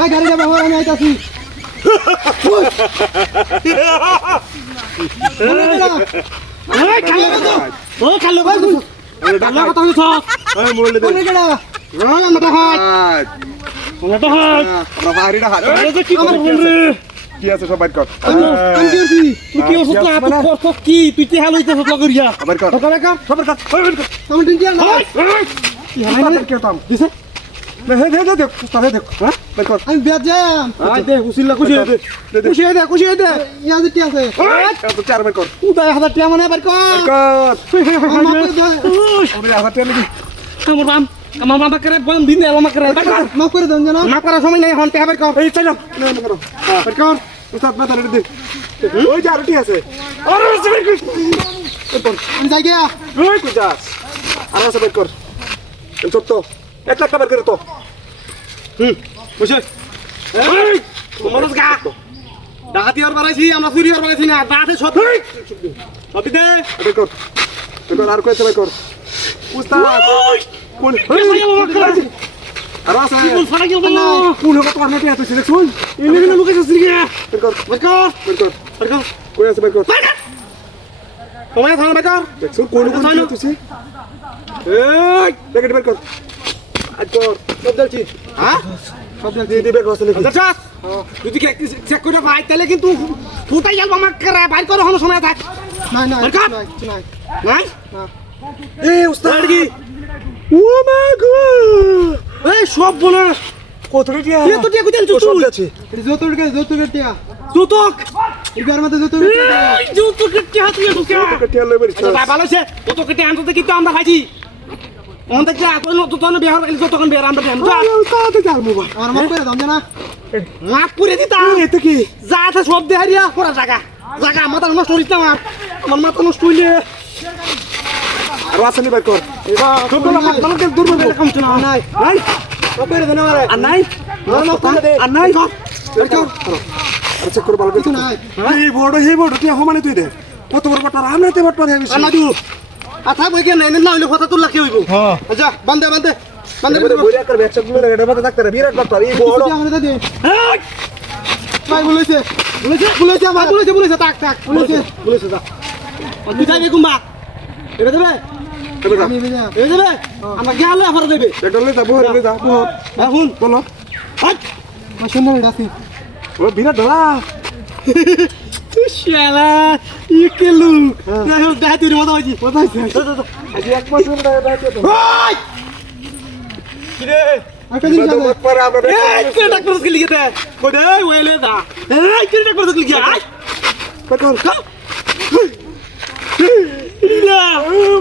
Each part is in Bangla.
ওই গাড়ি যাবে আমি আইতাছি ওই খালো ভাই আল্লাহ কথা কইছ এই মোলে দে কেডা ওই আমটা হাত আমটা হাত বাবারিটা হাত এই কি করব রে কি আছে সব বাইর কর আমি কি করছি তুই কি ওসব না তুই করছ কি তুই কি হাল হইতেছ লগরিয়া বাইর কর সকালে কর খবর কর আমি টিন কি না কি হাল কি হতাম দিছে দে তবে দেখ হ্যাঁ বাইর কর আমি বেজ যাম আই দে উসিল্লা খুশি দে খুশি দে ইয়া যে কি আছে তো চার বাইর কর তুই 1000 টাকা মানে বার কর আমি হাজার টাকা নাকি আমার বাবা করে বল দিন এলো মাকে মাফ করে দেন জানা মাফ করার সময় নাই হন টাকা বার কর এই চল না করো বাইর কর উস্তাদ মাথা রেডি দে ওই যে আরটি আছে আরে বাইর কর আমি যাই গিয়া ওই কুজাস আর আছে বাইর কর ছোট 1 লাখ টাকা করে তো বসে এই মনোজ গা ডাকাতি আর বাড়াইছি আমরা চুরি আর বাড়াইছি না ডাকাতে সব সবই দে বাইর কর আর কইতে বাইর কর উস্তাদ কোন আর আছে কোন ফাড়া গেল না কোন হবে তো আনে পেতে ছিল শুন ইনি লোকে আসছে কি বাইর কর কই আছে বাইর কর তোমায় থানা বার কর দেখছ কোন তুই এই প্যাকেট বাইর কর আজ কর সব দিলছি হ্যাঁ সব দিয়ে দিবে কষ্ট নাকি আচ্ছা যদি চেক করে ভাই তাহলে কিন্তু ফুটাই গেল আমাকে বাইর করে হলো সময় থাক নাই নাই এই উস্তাদ কি ও মা গো এই সব বলে কত টিয়া এ তো টিয়া কইতেন সব চুল আছে যৌতুক টিয়া যৌতুক এবার মধ্যে যৌতুক টিয়া তুই ঢুকে টিয়া লই বলি ভাই ভালো আছে যৌতুক টিয়া আনতে কিন্তু আমরা ভাইছি অন্ত যা তো তো বিহার গেল যৌতুক বিহার আমরা দেন উস্তাদ কাল মোবাইল আমার মাপ করে দাম জানা মাপ করে দিতা এটা কি যা আছে সব দেহারিয়া পুরা জায়গা মাথা নষ্ট হইছে আমার মাথা নষ্ট হইলে আর আছে নি বাইর কর এবার সব মানুষকে দূর করে কম শোনা নাই নাই সব করে দেন আমারে আর নাই আর নাই আচ্ছা করে ভালো কিছু নাই এই বড় টিয়া হমানে তুই দে কত বড় বড় রামনাতে বড় বড় হেবি আনা দিও আথা বই কেন না হইলে কথা তুললা কি হইব হ্যাঁ আচ্ছা বান্দে বইরা করবে একশো গুলো এটা মধ্যে ডাক্তার বিরাট ডাক্তার এই বড় আমারে দে ভাই বলেছে আমার বলেছে তাক বলেছে যা তুই যাবি কুম্বা এবে দেবে আমি দেবে এবে দেবে আমরা গেলে আবার দেবে এটা লই যাবো লই যা এখন বলো হাট সুন্দর ডাসি ও বিরাট ধরা শালা ইকে লুক দেখো দাঁতের মতো হইছি আজ এক মাস হলো রাতে তো ওই কিরে একটা দিন যাবে পরে আমরা এই কে ডাক্তার কে লিখে কোডে ওইলে দা এই কে ডাক্তার কে লিখে আই কর ইলা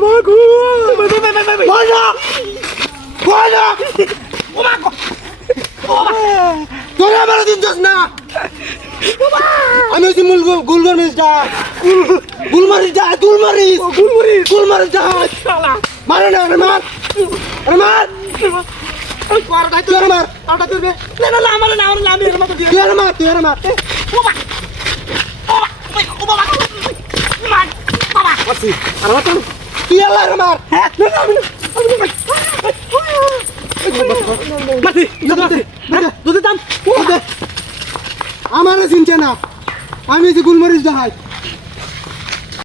মাগু বাবা ও মাগো তোরা আমার দিন যাস না আমি হচ্ছি মূল গুলমারিস দা মারে না মার ওই পারটা তুই মার পারটা তুই না আমার না আমি এর মত দিয়ে তুই মার ও বাবা বাবা আসি আর বাতা তুই আল্লাহ মার হ্যাঁ না আমি মাটি দুধ দাম আমার চিনছে না আমি যে গুলমরিচ দেখাই